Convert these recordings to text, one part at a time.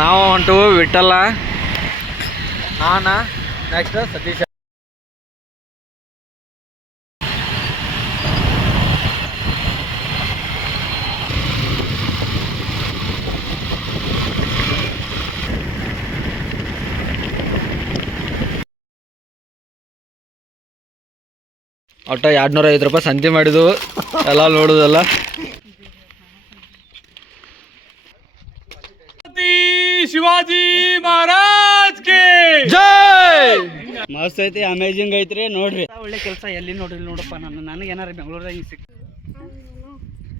ನಾವು ಹೊಂಟು ವಿಠಲ, ನಾನು ನೆಕ್ಸ್ಟ್ ಸತೀಶ. ಒಟ್ಟು 250 ರೂಪಾಯಿ ಸಂತಿ ಮಾಡಿದ್ವು ಎಲ್ಲ ನೋಡುದಲ್ಲ. ಶಿವಾಜಿ ಮಹಾರಾಜ್ ಗೆ ಜೈ. ಮಸ್ತ್ ಐತಿ, ಅಮೇಜಿಂಗ್ ಐತ್ರಿ. ನೋಡ್ರಿ ಒಳ್ಳೆ ಕೆಲಸ ಎಲ್ಲಿ ನೋಡ್ರಿ ನೋಡಪ್ಪ. ನನಗೆ ಏನಾರ ಬೆಂಗಳೂರಾಗ ಸಿಕ್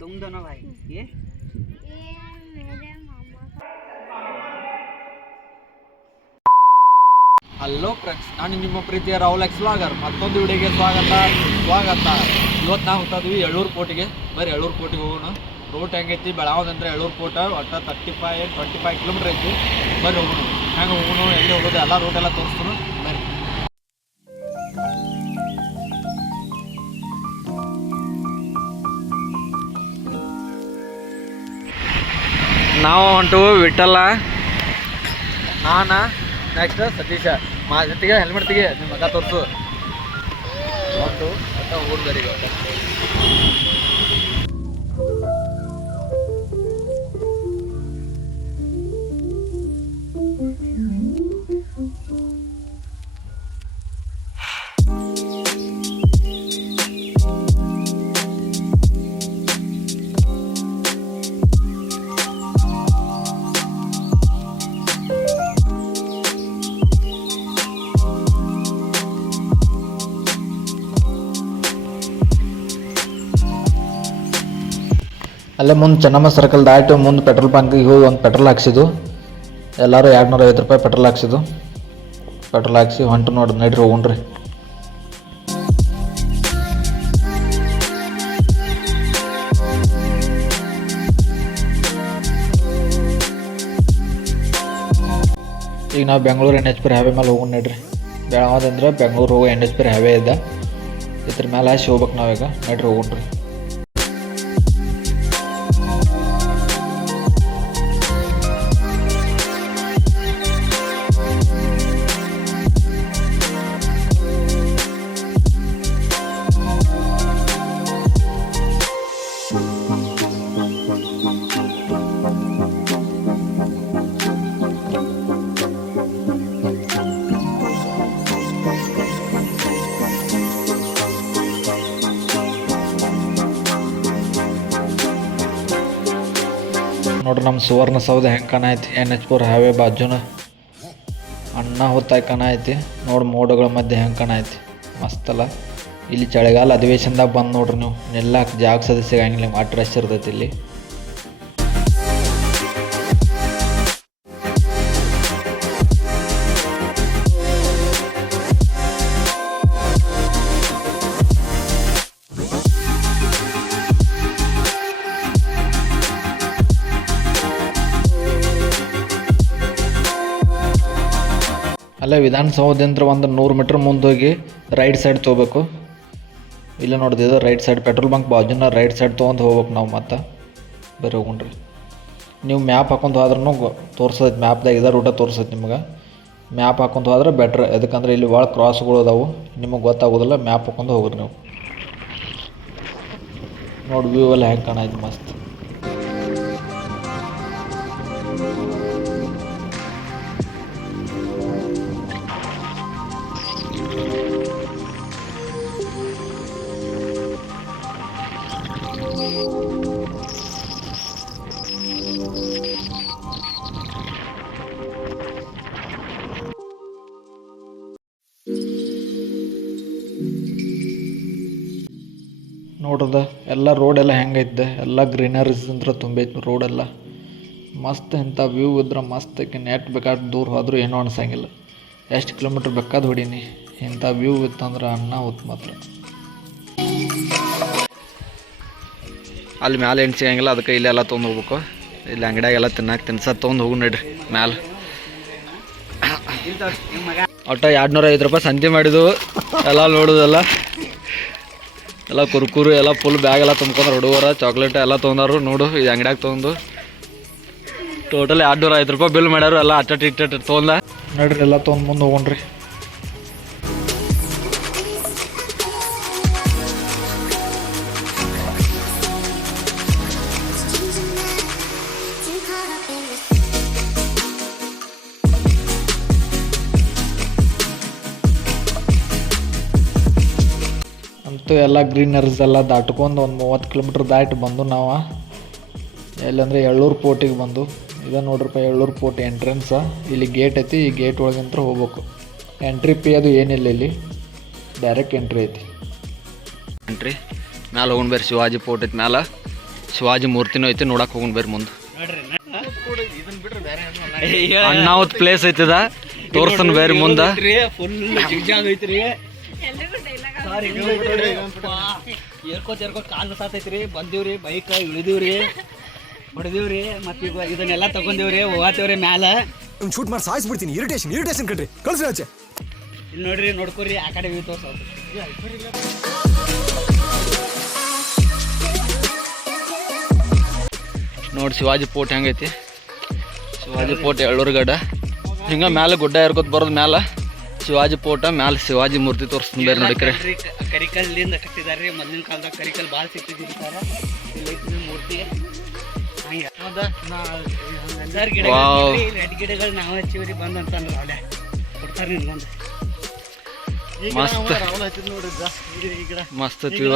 ತುಮ್ದನ ಭಾಯಿ. ಹಲೋ ಫ್ರೆಂಡ್ಸ್, ನಾನು ನಿಮ್ಮ ಪ್ರೀತಿಯ ರಾಹುಲ್ ಎಕ್ಸ್ ವ್ಲಾಗರ್. ಮತ್ತೊಂದು ವಿಡಿಯೋಗೆ ಸ್ವಾಗತ. ಇವತ್ತು ನಾವು ಹೋಗ್ತಾಯಿದ್ವಿ ಎಳ್ಳೂರು ಕೋಟಿಗೆ. ಬರೀ ಎಳ್ಳೂರು ಕೋಟಿಗೆ ಹೋಗೋಣ. ರೋಡ್ ಹೆಂಗೈತಿ ಬೆಳಗಾವದಂದ್ರೆ ಎಳ್ಳೂರು ಕೋಟ ಒಟ್ಟು 25 ಕಿಲೋಮೀಟ್ರ್ ಐತಿ. ಬರ್ರಿ ಹೋಗೋಣ. ಹೆಂಗೆ ಹೋಗೋಣ, ಎಲ್ಲಿ ಹೋಗೋದು, ಎಲ್ಲ ರೋಡ್ ಎಲ್ಲ ತೋರಿಸ್ತಾನು ಬರ್ರಿ. ನಾವು ಹೊಂಟು ವಿಠಲ, ನಾನು ನೆಕ್ಸ್ಟ್ ಸತೀಶ. ಜೊತೆಗೆ ಹೆಲ್ಮೆಟ್ ತೆಗಿ, ನಿಮ್ಮ ಮಗ ತೋರಿಸು. ಹೊಂಟು ಅಂತ ಹೋಗ್ಬರಿಗೆ. ಅಲ್ಲೇ ಮುಂದೆ ಚೆನ್ನಮ್ಮ ಸರ್ಕಲ್ ದಾಟು ಮುಂದೆ ಪೆಟ್ರೋಲ್ ಬಂಕಿಗೆ ಹೋಗಿ ಒಂದು ಪೆಟ್ರೋಲ್ ಹಾಕ್ಸಿದ್ದು. ಎಲ್ಲರೂ 250 ರೂಪಾಯಿ ಪೆಟ್ರೋಲ್ ಹಾಕ್ಸಿದ್ದು. ಪೆಟ್ರೋಲ್ ಹಾಕ್ಸಿ ಹೊಂಟು ನೋಡಿ, ನಡ್ರಿ ಹೋಗ್ರಿ. ಈಗ ನಾವು ಬೆಂಗಳೂರು NH ಹೈವೇ ಮೇಲೆ ಹೋಗೋಣ ನಡ್ರಿ. ಬೆಳಗಾವದಂದ್ರೆ ಬೆಂಗಳೂರು ಹೋಗೋ NH ಹೈವೇ ಇದೆ. ಇದ್ರ ಮೇಲೆ ಹಾಸಿ ಹೋಗ್ಬೇಕು ನಾವೀಗ. ನಡ್ರಿ ಹೋಗ್ರಿ. ನೋಡ್ರಿ ನಮ್ಮ ಸುವರ್ಣಸೌಧ ಹೆಂಗೆ ಕಾಣೈತಿ. NH ಹೈವೇ ಬಾಜುನ ಅಣ್ಣ ಹೊತ್ತಾಗಿ ಕಾಣೈತಿ. ನೋಡಿ ಮೋಡಗಳ ಮಧ್ಯೆ ಹೆಂಗೆ ಕಾಣೈತಿ, ಮಸ್ತಲ್ಲ. ಇಲ್ಲಿ ಚಳಿಗಾಲ ಅಧಿವೇಶನದಾಗ ಬಂದು ನೋಡ್ರಿ ನೀವು, ನಿಲ್ಲಕ್ಕೆ ಜಾಗ ಸದಿ ಸಿಗಂಗಿಲ್ಲ. ನಿಮ್ಗೆ ಅಷ್ಟು ರಶ್ ಇರ್ತೈತಿ ಇಲ್ಲಿ. ಅಲ್ಲೇ ವಿಧಾನಸೌಧದಿಂದ ಒಂದು 100 ಮೀಟ್ರ್ ಮುಂದೆ ಹೋಗಿ ರೈಟ್ ಸೈಡ್ ತೊಗೋಬೇಕು. ಇಲ್ಲ ನೋಡ್ದಿದ್ದು ರೈಟ್ ಸೈಡ್ ಪೆಟ್ರೋಲ್ ಬಂಕ್ ಬಾಜುನ ರೈಟ್ ಸೈಡ್ ತೊಗೊಂಡು ಹೋಗ್ಬೇಕು ನಾವು. ಮತ್ತೆ ಬೇರೆ ಹೋಗ್ರಿ. ನೀವು ಮ್ಯಾಪ್ ಹಾಕೊಂಡು ಹೋದ್ರೂ ತೋರಿಸೈತಿ, ಮ್ಯಾಪ್ದಾಗ ಇದೇ ರೂಟ ತೋರಿಸೈತಿ ನಿಮ್ಗೆ. ಮ್ಯಾಪ್ ಹಾಕೊಂಡು ಹೋದ್ರೆ ಬೆಟ್ರ್. ಯಾಕಂದ್ರೆ ಇಲ್ಲಿ ಭಾಳ ಕ್ರಾಸ್ಗಳು ಅದಾವು, ನಿಮಗೆ ಗೊತ್ತಾಗೋದಿಲ್ಲ. ಮ್ಯಾಪ್ ಹಾಕೊಂಡು ಹೋಗ್ರಿ ನೀವು. ನೋಡಿ ವ್ಯೂ ಎಲ್ಲ ಹೆಂಗೆ ಕಾಣೈತಿ ಮಸ್ತ್. ನೋಡ್ರದ ಎಲ್ಲ ರೋಡೆಲ್ಲ ಹೆಂಗೈತೆ, ಎಲ್ಲ ಗ್ರೀನರೀಸ್ ಅಂದ್ರೆ ತುಂಬೈತೆ ರೋಡೆಲ್ಲ ಮಸ್ತ್. ಇಂಥ ವ್ಯೂ ಇದ್ರೆ ಮಸ್ತ್. ನೆಟ್ ಬೇಕಾದ್ರೆ ದೂರ ಹೋದ್ರೂ ಏನೂ ಅನ್ಸಂಗಿಲ್ಲ. ಎಷ್ಟು ಕಿಲೋಮೀಟ್ರ್ ಬೇಕಾದ ಹೊಡೀನಿ. ಇಂಥ ವ್ಯೂ ಇತ್ತಂದ್ರೆ ಅನ್ನ ಹೊತ್ತು ಮಾತ್ರ. ಅಲ್ಲಿ ಮ್ಯಾಲೆ ಏನು ಸಿಗಂಗಿಲ್ಲ, ಅದಕ್ಕೆ ಇಲ್ಲೆಲ್ಲ ತೊಗೊಂಡು ಹೋಗ್ಬೇಕು. ಇಲ್ಲಿ ಅಂಗಡಿಯಾಗೆಲ್ಲ ತಿನ್ಸೋದು ತೊಗೊಂಡು ಹೋಗಿ ನಡ್ರಿ ಮ್ಯಾಲೆ. ಒಟ್ಟು 250 ರೂಪಾಯಿ ಸಂತಿ ಮಾಡಿದ್ವು ಎಲ್ಲ ನೋಡೋದಲ್ಲ. ಎಲ್ಲ ಕುರ್ಕುರು ಎಲ್ಲ ಫುಲ್ ಬ್ಯಾಗ್ ಎಲ್ಲ ತುಂಬ್ಕೊಂಡ್ರು ಹುಡುಗರ. ಚಾಕ್ಲೇಟ್ ಎಲ್ಲ ತೊಗೊಂಡಾರು ನೋಡು. ಇದು ಅಂಗಡಿಯಾಗ ತೊಗೊಂಡು ಟೋಟಲ್ 250 ರೂಪಾಯಿ ಬಿಲ್ ಮಾಡ್ಯಾರು ಎಲ್ಲ ಅಟ್ಟ ತೊಗೊಂಡ ನಡ್ರಿ ಎಲ್ಲ ತೊಗೊಂಡು ಮುಂದೆ ಹೋಗೋಣ್ರಿ. ಅಂತೂ ಎಲ್ಲ ಗ್ರೀನರೀಸ್ ಎಲ್ಲ ದಾಟ್ಕೊಂಡು ಒಂದು 30 ಕಿಲೋಮೀಟ್ರ್ ದಾಟಿ ಬಂದು ನಾವು ಎಲ್ಲಂದರೆ ಎಳ್ಳೂರು ಪೋರ್ಟಿಗೆ ಬಂದು. ಇದು ನೋಡ್ರಪ್ಪ ಎಳ್ಳೂರು ಪೋರ್ಟ್ ಎಂಟ್ರೆನ್ಸ. ಇಲ್ಲಿ ಗೇಟ್ ಐತಿ, ಈ ಗೇಟ್ ಒಳಗಂತ್ರ ಹೋಗ್ಬೇಕು. ಎಂಟ್ರಿ ಪೇ ಅದು ಏನಿಲ್ಲ, ಇಲ್ಲಿ ಡೈರೆಕ್ಟ್ ಎಂಟ್ರಿ ಐತಿ. ಎಂಟ್ರಿ ಮ್ಯಾಲೆ ಹೋಗೋಣ ಬೇರೆ. ಶಿವಾಜಿ ಪೋರ್ಟ್ ಐತಿ ಮ್ಯಾಲೆ, ಶಿವಾಜಿ ಮೂರ್ತಿನೂ ಐತಿ, ನೋಡಕ್ಕೆ ಹೋಗೋಣ ಬೇರೆ ಮುಂದೆ. ಅಣ್ಣಾವತ್ ಪ್ಲೇಸ್ ಐತಿದ, ತೋರ್ಸನ್ ಬೇರೆ ಮುಂದೆ. ಫುಲ್ ಜಿಗ್ಜಾಗ್ ಐತ್ರಿ, ಏರ್ಕೋತ್ ಕಾಲು ಸಾತೈತ್ರಿ. ಬಂದೀವ್ರಿ, ಬೈಕ್ ಇಳಿದೀವ್ರಿ, ಹೊಡೆದಿವ್ರಿ, ಮತ್ತೆ ಈಗ ಇದನ್ನೆಲ್ಲ ತಗೊಂಡಿವ್ರಿ, ಹೋಗಾತೇವ್ರಿ ಮ್ಯಾಲ. ಶೂಟ್ ಮಾಡಿ ಸಾಯಿಸ್ಬಿಡ್ತೀನಿ. ಇರಿಟೇಷನ್ ಕಣ್ರಿ, ಕಳ್ಸಿ ಆಚೆ. ಇಲ್ಲಿ ನೋಡ್ರಿ, ನೋಡ್ಕೊರಿ, ಆ ಕಡೆ ವ್ಯೂ ತೋರ್ಸ. ನೋಡಿ ಶಿವಾಜಿ ಪೋರ್ಟ್ ಹೆಂಗೈತಿ. ಶಿವಾಜಿ ಪೋರ್ಟ್ ಎಳ್ಳೂರು ಗಡ್ಡ ಹಿಂಗೆ ಮ್ಯಾಲೆ ಗುಡ್ಡ ಏರ್ಕೋತ ಬರೋದು. ಮ್ಯಾಲೆ ಶಿವಾಜಿ ಪೋರ್ಟ, ಮ್ಯಾಲೆ ಶಿವಾಜಿ ಮೂರ್ತಿ ತೋರಿಸ್ತೀನಿ ಬೇರೆ ನೋಡಿಕ್ರಿ. ಕರಿಕಲ್ಲಿಂದ ಕಟ್ಟಿದಾರ್ರಿ, ಮೊದಲಿನ ಕಾಲದಾಗ ಕರಿಕಲ್ ಭಾಳ ಸಿಗ್ತಿದ್ರಿ ಸರ್. ಇಲ್ಲಿ ಮೂರ್ತಿ ರೆಡ್ ಗಿಡಗಳು ನಾವು ಹಚ್ಚಿವ್ರಿ ಬಂದ್ ಅಂತಂದ್ರೆ ಅವಳೆ ಕೊಡ್ತಾರ ನಿಮ್ಗೊಂದು. ಮಸ್ತ್ ಮಸ್ತ್ ಹಚ್ಚಿವ.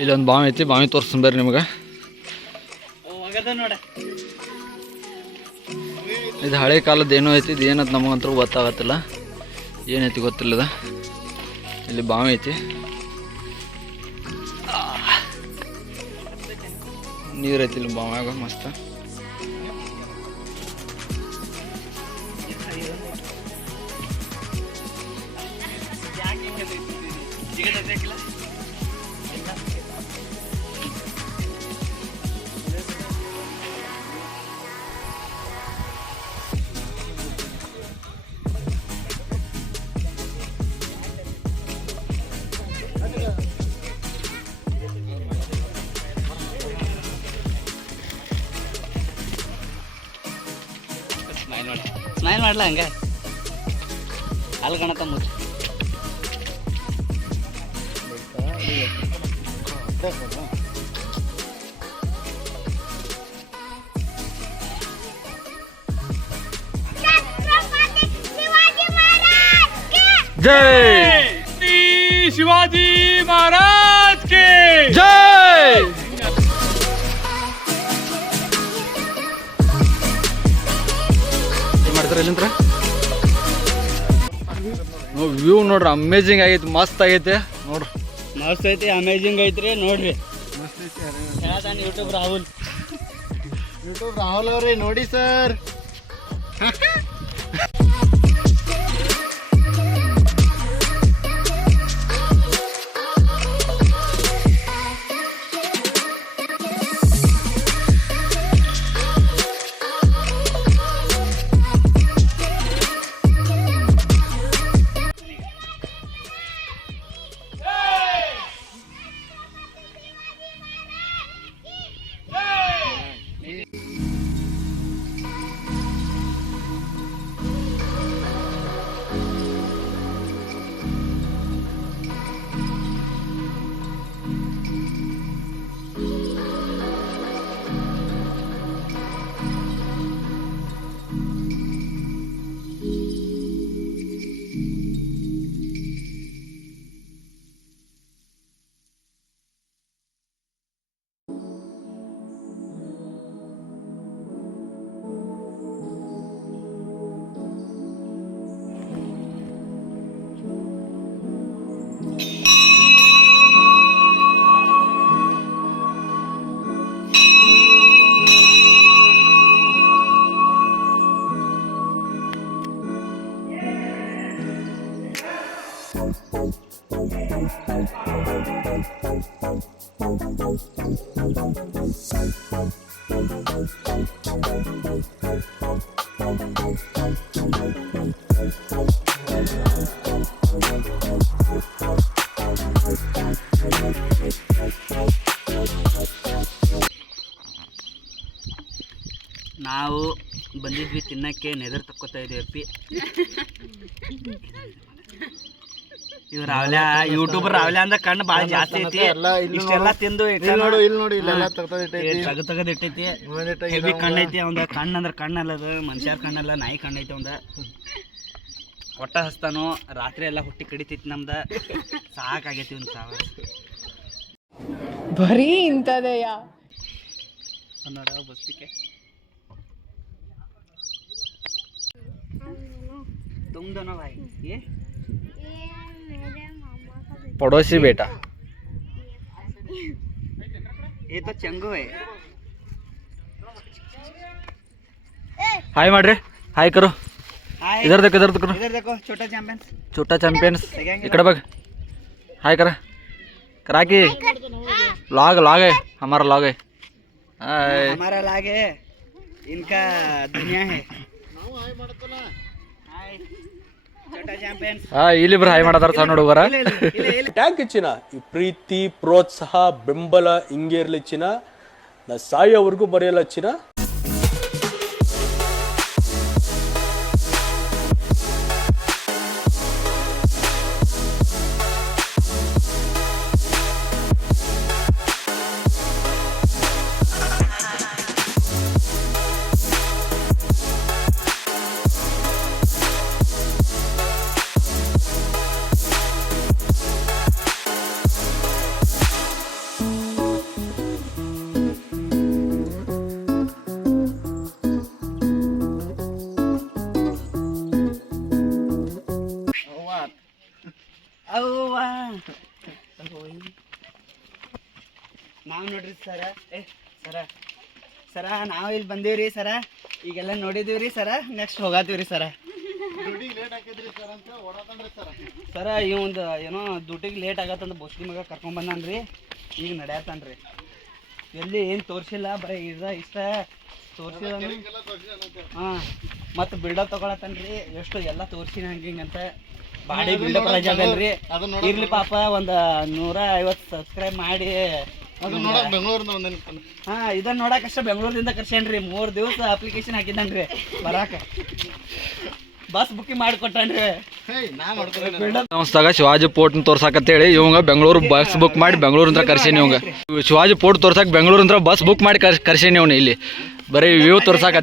ಇಲ್ಲೊಂದು ಬಾವಿ ಐತಿ, ಬಾವಿ ತೋರಿಸ್ತೀನಿ ಬೇರೆ ನಿಮ್ಗೆ. ಇದು ಹಳೆ ಕಾಲದ ಏನೋ ಐತಿ, ಇದು ಏನಂತ ನಮಗಂತೂ ಗೊತ್ತಾಗತ್ತಿಲ್ಲ, ಏನೈತಿ ಗೊತ್ತಿಲ್ಲದ. ಇಲ್ಲಿ ಬಾವಿ ಐತಿ, ನೀರೈತಿ ಇಲ್ಲಿ ಬಾವ್ಯಾಗ ಮಸ್ತ್. ಸ್ಮೈಲ್ ಮಾಡ್ಲಾ ಹಂಗ ಅಲ್ಲಿ ಕಾಣತ್ತ ಮುಚ್ಚ. ಜೈ ಶಿವಾಜಿ ಮಹಾರಾಜ್ ಕೆ ಜೈ. ಮಾಡ್ತಾರೆ ಇಲ್ಲಿಂತ್ರ ವ್ಯೂ ನೋಡ್ರಿ, ಅಮೇಜಿಂಗ್ ಆಗೈತಿ, ಮಸ್ತ್ ಆಗೈತಿ ನೋಡ್ರಿ. ಮಸ್ತ್ ಐತಿ, ಅಮೇಜಿಂಗ್ ಐತ್ರಿ ನೋಡ್ರಿ. ಯೂಟ್ಯೂಬ್ ರಾಹುಲ್ ಅವ್ರಿ ನೋಡಿ ಸರ್. ನಾವು ಬಂದಿದ್ವಿ ತಿನ್ನಕ್ಕೆ ನೆದರ್ ತಕ್ಕೋತಾ ಇದೀವಿ ಇವ್ ರಾವ್ಲ ಯೂಟ್ಯೂಬರ್ ರಾವ್ಲ ಅಂದ ಕಣ್ಣು ಭಾಳ ಜಾಸ್ತಿ ಐತಿ ಇಷ್ಟೆಲ್ಲ ತಿಂದು ನೋಡಿ ಇಲ್ಲೆಲ್ಲ ತೆಗದಿಟ್ಟೈತಿ ಹೆವಿ ಕಣ್ಣು ಐತಿ ಅವಂದ ಕಣ್ಣು ಅಂದ್ರೆ ಕಣ್ಣಲ್ಲ ಅದು ಮನುಷ್ಯರ ಕಣ್ಣಲ್ಲ ನಾಯಿ ಕಣ್ಣು ಐತಿ ಅವಂದ ಒಟ್ಟ ಹಸ್ತಾನು ರಾತ್ರಿ ಎಲ್ಲ ಹುಟ್ಟಿ ಕಡಿತೈತಿ ನಮ್ದ ಸಾಕಾಗೈತಿ ಒಂದು ಸಾವ ಬರೀ ಇಂಥದೆಯಾ ನೋಡ ಬಸ್ತಿಕೆ तुम दोनों भाई ये मेरे मामा का बेटा पड़ोसी बेटा ये तो चंगू है हाय ಮಾಡ್ರಿ हाय करो हाय इधर देखो करो इधर देखो छोटा चैंपियंस छोटा चैंपियंस इकडे बघ हाय करा की लॉग है हमारा लॉग है हाय हमारा लाग है इनका दुनिया है छोटा चैंपियंस ಇಲ್ಲಿ ಬರ ಹಾಯ್ ಮಾಡತಾರ ಸಣ್ಣ ಹುಡುಗರ ಟ್ಯಾಂಕ್ ಚಿನ್ನ ಈ ಪ್ರೀತಿ ಪ್ರೋತ್ಸಾಹ ಬೆಂಬಲ ಹಿಂಗೆ ಇರ್ಲಿ ಚಿನ್ನ ನಾ ಸಾಯೋವರೆಗೂ ಬರೆಯಲ್ಲ ಚಿನ್ನ ನಾವು ನೋಡ್ರಿ ಸರ ಸರ ನಾವು ಇಲ್ಲಿ ಬಂದೀವ್ರಿ ಸರ ಈಗೆಲ್ಲ ನೋಡಿದೀವ್ರಿ ಸರ ನೆಕ್ಸ್ಟ್ ಹೋಗಾತೀವ್ರಿ ಸರ ಸರ ಇವಂದು ಏನೋ ಡ್ಯೂಟಿಗೆ ಲೇಟ್ ಆಗತ್ತಂದ ಬಸ್ಲಿ ಮಗ ಕರ್ಕೊಂಡ್ ಬಂದಾನ್ರಿ ಈಗ ನಡೆಯತ್ತಾನ್ರಿ ಎಲ್ಲಿ ಏನು ತೋರಿಸಿಲ್ಲ ಬರೀ ಇಷ್ಟ ತೋರಿಸಿದ ಹಾಂ ಮತ್ತು ಬಿಲ್ಡಪ್ ತಗೊಳತ್ತನ್ರಿ ಎಷ್ಟು ಎಲ್ಲ ತೋರಿಸಿನ ಹಂಗಿಂಗಂತ ಬಾಡಿ ಬಿಲ್ಡಪ್ ರಜಾಗಲ್ರಿ ಇರ್ಲಿ ಪಾಪ ಒಂದು 150 ಸಬ್ಸ್ಕ್ರೈಬ್ ಮಾಡಿ ಹಾಂ ಇದನ್ನ ನೋಡಕ್ಕಷ್ಟ ಬೆಂಗಳೂರಿಂದ ಕರ್ಸ್ಯಾನ್ರಿ 3 ದಿವಸ ಅಪ್ಲಿಕೇಶನ್ ಹಾಕಿದ್ದಾನ್ರಿ ಬರಾಕ ಬಸ್ ಬುಕ್ಕಿಂಗ್ ಮಾಡಿಕೊಟ್ಟಾನ್ರಿ ಸಂಸ್ಥಾಗ ಶಿವಾಜಿ ಪೋರ್ಟ್ನ ತೋರ್ಸಾಕತ್ತೇಳಿ ಇವಂಗ ಬೆಂಗಳೂರು ಬಸ್ ಬುಕ್ ಮಾಡಿ ಬೆಂಗಳೂರಿಂದ ಕರ್ಸೇನಿ ಇವಂಗ ಶಿವಾಜಿ ಪೋರ್ಟ್ ತೋರ್ಸಾಕ ಬೆಂಗಳೂರಿಂದ ಬಸ್ ಬುಕ್ ಮಾಡಿ ಕರ್ಸೇನಿ ಅವ್ನು ಇಲ್ಲಿ ಬರೀ ವ್ಯೂ ತೋರ್ಸಾಕ